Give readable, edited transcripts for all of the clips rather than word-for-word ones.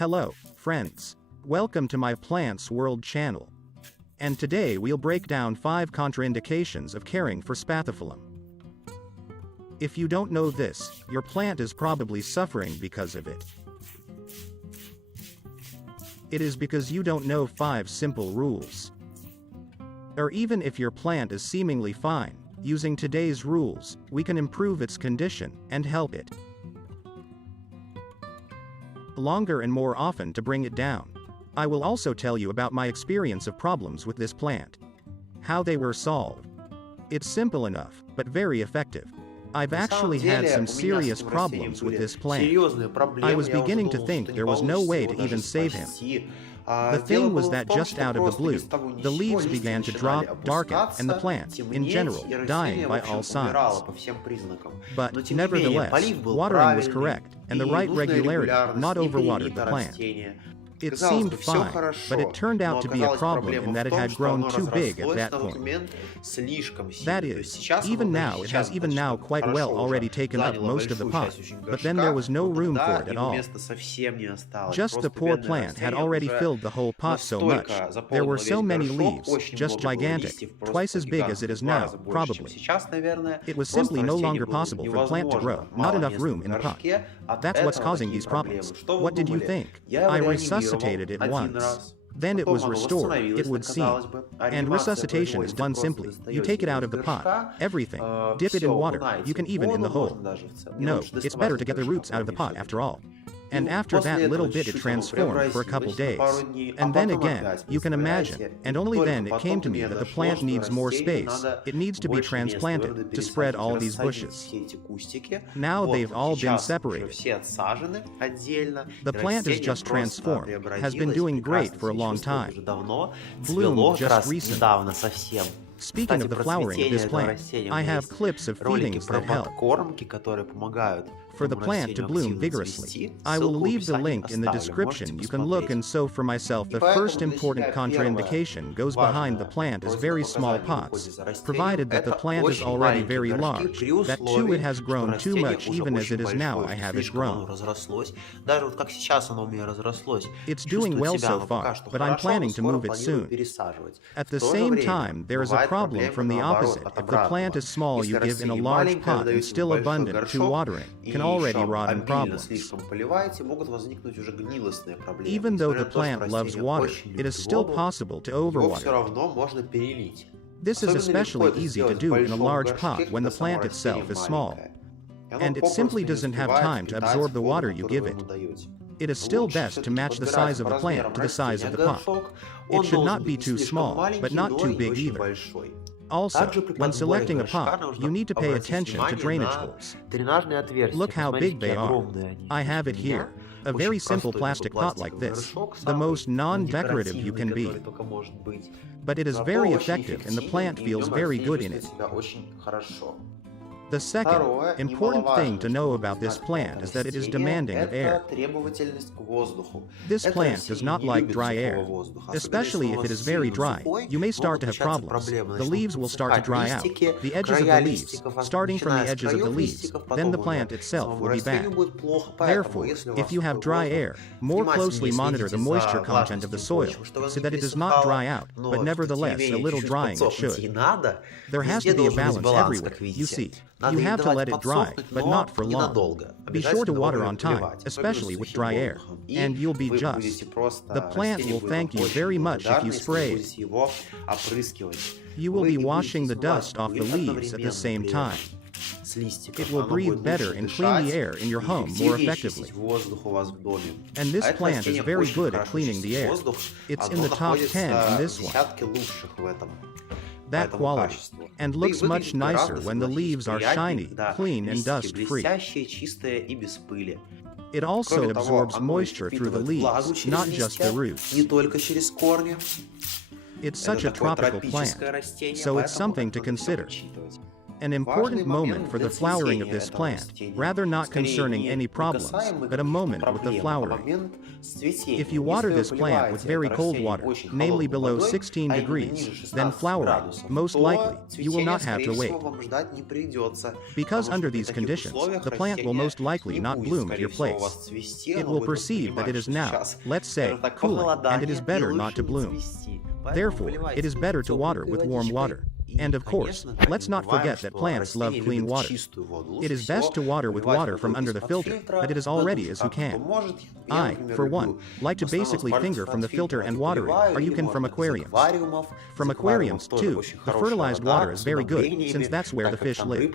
Hello, friends. Welcome to my Plants World channel. And today we'll break down 5 contraindications of caring for Spathiphyllum. If you don't know this, your plant is probably suffering because of it. It is because you don't know 5 simple rules. Or even if your plant is seemingly fine, using today's rules, we can improve its condition and help it longer and more often to bring it down. I will also tell you about my experience of problems with this plant. How they were solved. It's simple enough, but very effective. I've actually had some serious problems with this plant. I was beginning to think there was no way to even save him. The thing was that just out of the blue, the leaves began to drop, darken, and the plant, in general, dying by all signs. But, nevertheless, watering was correct, and the right regularity, not overwatered the plant. It seemed fine, but it turned out to be a problem in that it had grown too big at that point. That is, even now it has quite well already taken up most of the pot, but then there was no room for it at all. Just the poor plant had already filled the whole pot so much. There were so many leaves, just gigantic, twice as big as it is now, probably. It was simply no longer possible for the plant to grow, not enough room in the pot. That's what's causing these problems. What did you think? I resuscitated it once. Then it was restored, it would seem. And resuscitation is done simply. You take it out of the pot, everything, dip it in water, you can even in the hole. No, it's better to get the roots out of the pot after all. And after that little bit it transformed for a couple days. And then again, you can imagine, and only then it came to me that the plant needs more space, it needs to be transplanted, to spread all these bushes. Now they've all been separated. The plant is just transformed, has been doing great for a long time. Bloomed just recently. Speaking of the flowering of this plant, I have clips of feedings that help for the plant to bloom vigorously. I will leave the link in the description. You can look and sow for myself. The first important contraindication goes behind the plant is very small pots, provided that the plant is already very large, that too it has grown too much even as it is now I have it grown. It's doing well so far, but I'm planning to move it soon. At the same time, there is a problem from the opposite. If the plant is small you give in a large pot and still abundant to watering, can already rot in problems. Even though the plant loves water, it is still possible to overwater. This is especially easy to do in a large pot when the plant itself is small, and it simply doesn't have time to absorb the water you give it. It is still best to match the size of the plant to the size of the pot. It should not be too small, but not too big either. Also, when selecting a pot, you need to pay attention to drainage holes. Look how big they are. I have it here. A very simple plastic pot like this, the most non-decorative you can be. But it is very effective and the plant feels very good in it. The second important thing to know about this plant is that it is demanding of air. This plant does not like dry air, especially if it is very dry. You may start to have problems. The leaves will start to dry out, the edges of the leaves, starting from the edges of the leaves, then the plant itself will be bad. Therefore, if you have dry air, more closely monitor the moisture content of the soil, so that it does not dry out, but nevertheless a little drying it should. There has to be a balance everywhere, you see. You have to let it dry, but not for long. Be sure to water on time, especially with dry air, and you'll be just. The plant will thank you very much if you spray it. You will be washing the dust off the leaves at the same time. It will breathe better and clean the air in your home more effectively. And this plant is very good at cleaning the air. It's in the top 10 in this one. That quality, and looks much nicer when the leaves are shiny, clean and dust-free. It also absorbs moisture through the leaves, not just the roots. It's such a tropical plant, so it's something to consider. An important moment for the flowering of this plant, rather not concerning any problems, but a moment with the flowering. If you water this plant with very cold water, namely below 16 degrees, then flowering, most likely, you will not have to wait. Because under these conditions, the plant will most likely not bloom at your place. It will perceive that it is now, let's say, cooling, and it is better not to bloom. Therefore, it is better to water with warm water. And of course, let's not forget that plants love clean water. It is best to water with water from under the filter, but it is already as you can. I, for one, like to basically finger from the filter and water it, or you can from aquariums. From aquariums, too, the fertilized water is very good, since that's where the fish live.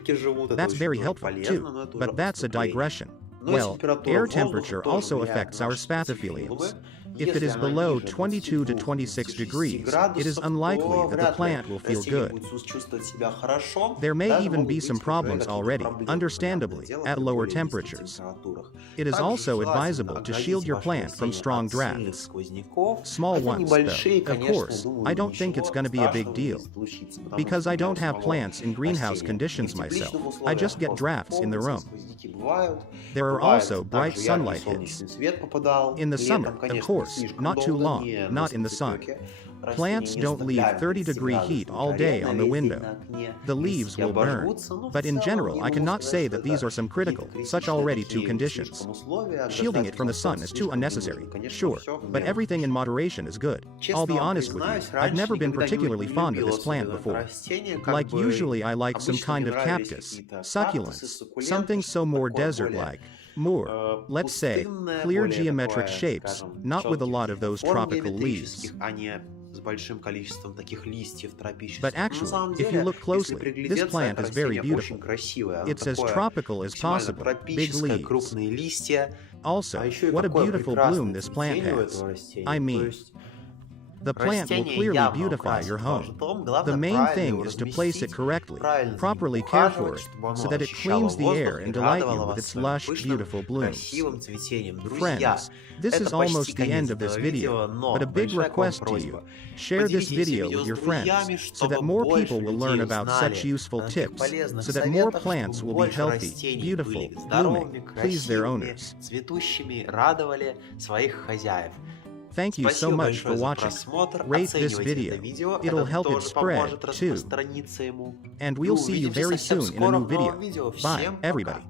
That's very helpful, too, but that's a digression. Well, air temperature also affects our spathiphyliums. If it is below 22 to 26 degrees, it is unlikely that the plant will feel good. There may even be some problems already, understandably, at lower temperatures. It is also advisable to shield your plant from strong drafts. Small ones, though. Of course, I don't think it's going to be a big deal. Because I don't have plants in greenhouse conditions myself, I just get drafts in the room. There are also bright sunlight hits. In the summer, of course, not too long, not in the sun. Plants don't leave 30-degree heat all day on the window. The leaves will burn. But in general, I cannot say that these are some critical, such already two conditions. Shielding it from the sun is too unnecessary, sure, but everything in moderation is good. I'll be honest with you, I've never been particularly fond of this plant before. Like usually I like some kind of cactus, succulents, something so more desert-like. More, let's say, clear geometric shapes, not with a lot of those tropical leaves. But actually, if you look closely, this plant is very beautiful. It's as tropical as possible, big leaves. Also, what a beautiful bloom this plant has. I mean, the plant will clearly beautify your home. The main thing is to place it correctly, properly care for it, so that it cleans the air and delight you with its lush, beautiful blooms. Friends, this is almost the end of this video, but a big request to you. Share this video with your friends, so that more people will learn about such useful tips, so that more plants will be healthy, beautiful, blooming, please their owners. Thank you so much for watching. Rate this video. It'll help it spread, too. And we'll see you very soon in a new video. Bye, everybody.